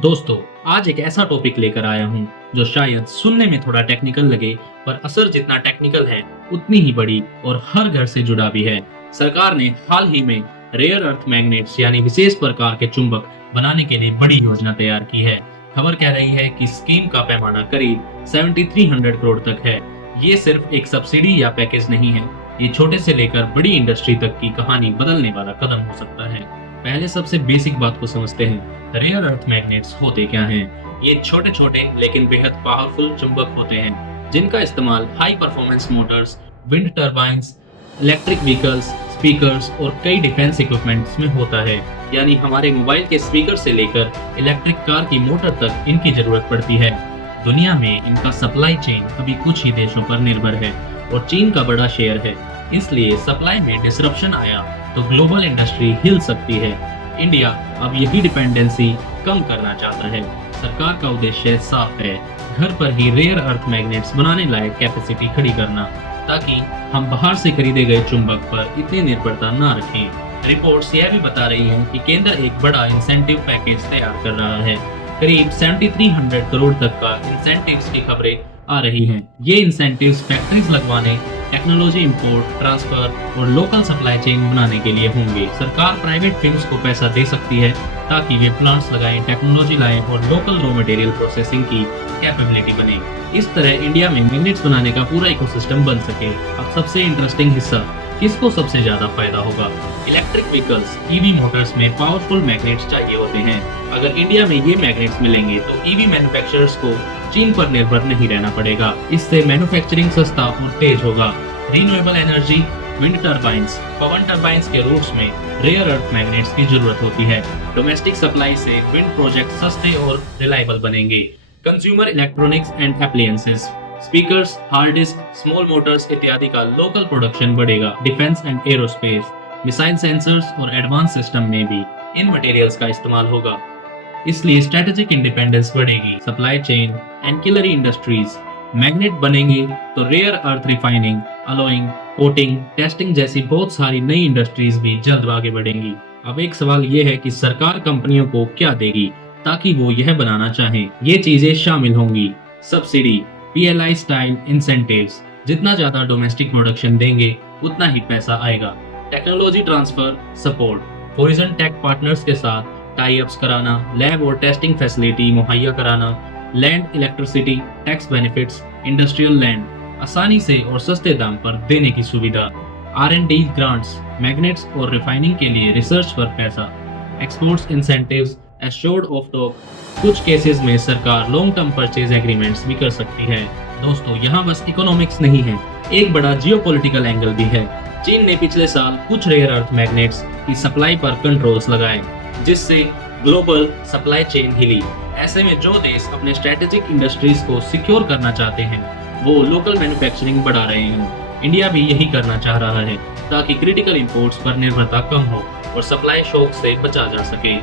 दोस्तों, आज एक ऐसा टॉपिक लेकर आया हूँ जो शायद सुनने में थोड़ा टेक्निकल लगे, पर असर जितना टेक्निकल है उतनी ही बड़ी और हर घर से जुड़ा भी है। सरकार ने हाल ही में रेयर अर्थ मैग्नेट्स यानी विशेष प्रकार के चुंबक बनाने के लिए बड़ी योजना तैयार की है। खबर कह रही है कि स्कीम का पैमाना करीब 7300 करोड़ तक है। ये सिर्फ एक सब्सिडी या पैकेज नहीं है, ये छोटे से लेकर बड़ी इंडस्ट्री तक की कहानी बदलने वाला कदम हो सकता है। पहले सबसे बेसिक बात को समझते हैं। रेयर अर्थ मैग्नेट्स होते क्या हैं? ये छोटे छोटे लेकिन बेहद पावरफुल चुंबक होते हैं जिनका इस्तेमाल high performance Motors, wind turbines, electric vehicles, speakers और कई डिफेंस इक्विपमेंट्स में होता है। यानी हमारे मोबाइल के स्पीकर से लेकर इलेक्ट्रिक कार की मोटर तक इनकी जरूरत पड़ती है। दुनिया में इनका सप्लाई चेन अभी कुछ ही देशों पर निर्भर है और चीन का बड़ा शेयर है। इसलिए सप्लाई में डिसरप्शन आया तो ग्लोबल इंडस्ट्री हिल सकती है। इंडिया अब यही डिपेंडेंसी कम करना चाहता है। सरकार का उद्देश्य साफ है, घर पर ही रेयर अर्थ मैग्नेट्स बनाने लायक कैपेसिटी खड़ी करना, ताकि हम बाहर से खरीदे गए चुंबक पर इतनी निर्भरता न रखें। रिपोर्ट्स यह भी बता रही हैं कि केंद्र एक बड़ा इंसेंटिव पैकेज तैयार कर रहा है। करीब 7300 करोड़ तक का इंसेंटिव्स की खबरें आ रही हैं। ये इंसेंटिव्स फैक्ट्रीज लगवाने, टेक्नोलॉजी इंपोर्ट, ट्रांसफर और लोकल सप्लाई चेन बनाने के लिए होंगे। सरकार प्राइवेट फर्म्स को पैसा दे सकती है ताकि वे प्लांट्स लगाएं, टेक्नोलॉजी लाएं और लोकल रॉ मटेरियल प्रोसेसिंग की कैपेबिलिटी बने। इस तरह इंडिया में मैग्नेट्स बनाने का पूरा इकोसिस्टम बन सके। अब सबसे इंटरेस्टिंग हिस्सा, किसको सबसे ज्यादा फायदा होगा? इलेक्ट्रिक व्हीकल्स, ईवी मोटर्स में पावरफुल मैग्नेट्स चाहिए होते हैं। अगर इंडिया में ये मैग्नेट्स मिलेंगे तो ईवी मैन्युफैक्चरर्स को चीन पर निर्भर नहीं रहना पड़ेगा। इससे मैन्युफैक्चरिंग सस्ता और तेज होगा। रिन्यूएबल एनर्जी, विंड टर्बाइंस, पवन टर्बाइंस के रूट्स में रेयर अर्थ मैग्नेट्स की जरूरत होती है। डोमेस्टिक सप्लाई से विंड प्रोजेक्ट सस्ते और रिलायबल बनेंगे। Consumer electronics and appliances, speakers, hard disk, small Motors इत्यादि का लोकल प्रोडक्शन बढ़ेगा। Defence and aerospace, missile sensors और एडवांस सिस्टम में भी इन मटेरियल्स का इस्तेमाल होगा। इसलिए स्ट्रेटेजिक इंडिपेंडेंस बढ़ेगी। सप्लाई चेन, एंकिलरी इंडस्ट्रीज, मैग्नेट बनेंगे तो rare earth refining, alloying, coating, testing जैसी बहुत सारी नई इंडस्ट्रीज भी जल्द आगे बढ़ेंगी। अब एक सवाल ये है कि सरकार कंपनियों को क्या देगी ताकि वो यह बनाना चाहें। ये चीजें शामिल होंगी: सब्सिडी, पीएलआई स्टाइल इंसेंटिव्स, जितना ज्यादा डोमेस्टिक प्रोडक्शन देंगे उतना ही पैसा आएगा। Technology transfer support, foreign tech partners के साथ टाई अप्स कराना, लैब और टेस्टिंग फैसिलिटी मुहैया कराना, land, electricity, tax benefits, industrial land आसानी से और सस्ते दाम पर देने की सुविधा, R&D ग्रांट्स, मैग्नेट्स और रिफाइनिंग के लिए रिसर्च पर पैसा, exports incentives, assured of talk. कुछ केसेस में सरकार लॉन्ग टर्म परचेज एग्रीमेंट्स भी कर सकती है। दोस्तों, यहाँ बस इकोनॉमिक्स नहीं है, एक बड़ा जियोपॉलिटिकल एंगल भी है। चीन ने पिछले साल कुछ रेयर अर्थ मैग्नेट्स की सप्लाई पर कंट्रोल्स लगाए, जिससे ग्लोबल सप्लाई चेन हिली। ऐसे में जो देश अपने स्ट्रेटेजिक इंडस्ट्रीज को सिक्योर करना चाहते हैं वो लोकल मैन्युफैक्चरिंग बढ़ा रहे हैं। इंडिया भी यही करना चाह रहा है ताकि क्रिटिकल इंपोर्ट्स पर निर्भरता कम हो और सप्लाई शॉक से बचा जा सके।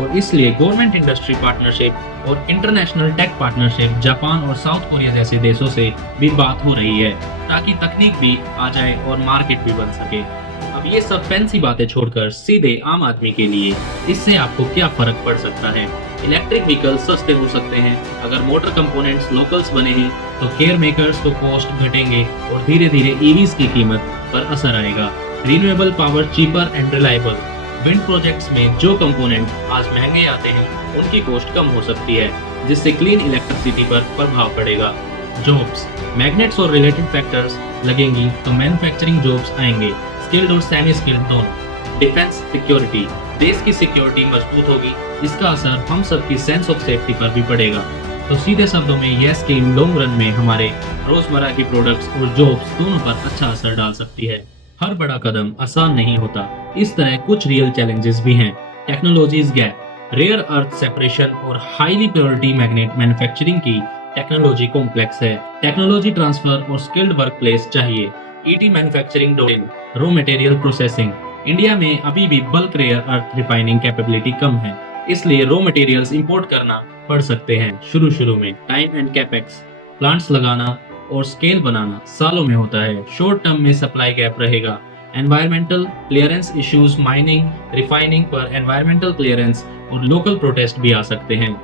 और इसलिए गवर्नमेंट इंडस्ट्री पार्टनरशिप और इंटरनेशनल टेक पार्टनरशिप जापान और साउथ कोरिया जैसे देशों से भी बात हो रही है ताकि तकनीक भी आ जाए और मार्केट भी बन सके। अब ये सब फैंसी बातें छोड़कर सीधे आम आदमी के लिए इससे आपको क्या फर्क पड़ सकता है? इलेक्ट्रिक व्हीकल्स सस्ते हो सकते हैं। अगर मोटर कंपोनेंट्स लोकल्स बने हैं तो केयर मेकर्स को कॉस्ट घटेंगे और धीरे धीरे ईवीज की कीमत पर असर आएगा। Renewable power cheaper and reliable, wind projects में जो कंपोनेंट आज महंगे आते हैं उनकी कॉस्ट कम हो सकती है, जिससे क्लीन इलेक्ट्रिसिटी पर प्रभाव पड़ेगा। जॉब्स, मैग्नेट्स और रिलेटेड फैक्टर्स लगेंगी तो मैन्युफैक्चरिंग जॉब्स आएंगे, स्किल्ड और सेमी स्किल्ड दोनों। डिफेंस सिक्योरिटी, देश की सिक्योरिटी मजबूत होगी, इसका असर हम सबकी सेंस ऑफ सेफ्टी पर भी पड़ेगा। तो सीधे शब्दों में यह स्कीम लॉन्ग रन में हमारे रोजमर्रा की प्रोडक्ट्स और जॉब्स दोनों पर अच्छा असर डाल सकती है। हर बड़ा कदम आसान नहीं होता, इस तरह कुछ रियल चैलेंजेस भी हैं। Technologies gap, rare earth separation और हाईली प्योरिटी मैग्नेट मैन्युफैक्चरिंग की टेक्नोलॉजी कॉम्प्लेक्स है। टेक्नोलॉजी ट्रांसफर और स्किल्ड वर्कप्लेस चाहिए। ET manufacturing domain, raw material processing, India में अभी भी bulk rare earth refining capability कम है, इसलिए रॉ मटेरियल्स इंपोर्ट करना पड़ सकते हैं। शुरू में टाइम एंड कैपेक्स, प्लांट्स लगाना और स्केल बनाना सालों में होता है। शॉर्ट टर्म में सप्लाई गैप रहेगा, environmental clearance issues, mining, refining पर एनवायरमेंटल क्लियरेंस और लोकल प्रोटेस्ट भी आ सकते हैं।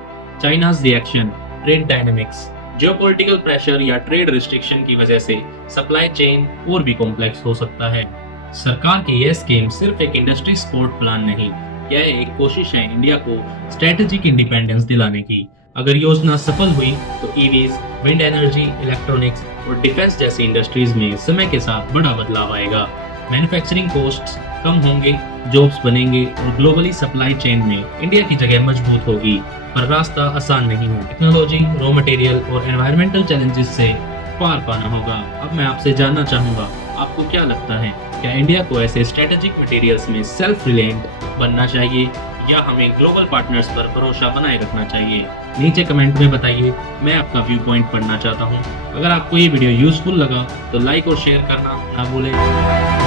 China's reaction, trade dynamics, geopolitical pressure या ट्रेड रिस्ट्रिक्शन की वजह से सप्लाई चेन और भी कॉम्प्लेक्स हो सकता है। सरकार की यह स्कीम सिर्फ एक इंडस्ट्री सपोर्ट प्लान नहीं, यह एक कोशिश है इंडिया को स्ट्रेटेजिक इंडिपेंडेंस दिलाने की। अगर योजना सफल हुई तो ईवीज, विंड एनर्जी, इलेक्ट्रॉनिक्स और डिफेंस जैसी इंडस्ट्रीज में समय के साथ बड़ा बदलाव आएगा। मैन्युफैक्चरिंग कॉस्ट्स कम होंगे, जॉब्स बनेंगे और ग्लोबली सप्लाई चेन में इंडिया की जगह मजबूत होगी। पर रास्ता आसान नहीं है। टेक्नोलॉजी, रॉ मटेरियल और एनवायरमेंटल चैलेंजेस से पार पाना होगा। अब मैं आपसे जानना चाहूंगा, आपको क्या लगता है, क्या इंडिया को ऐसे स्ट्रेटेजिक मटेरियल्स में सेल्फ रिलायंट बनना चाहिए या हमें ग्लोबल पार्टनर्स पर भरोसा बनाए रखना चाहिए? नीचे कमेंट में बताइए, मैं आपका व्यू पॉइंट पढ़ना चाहता हूँ। अगर आपको ये वीडियो यूजफुल लगा तो लाइक और शेयर करना ना भूलें।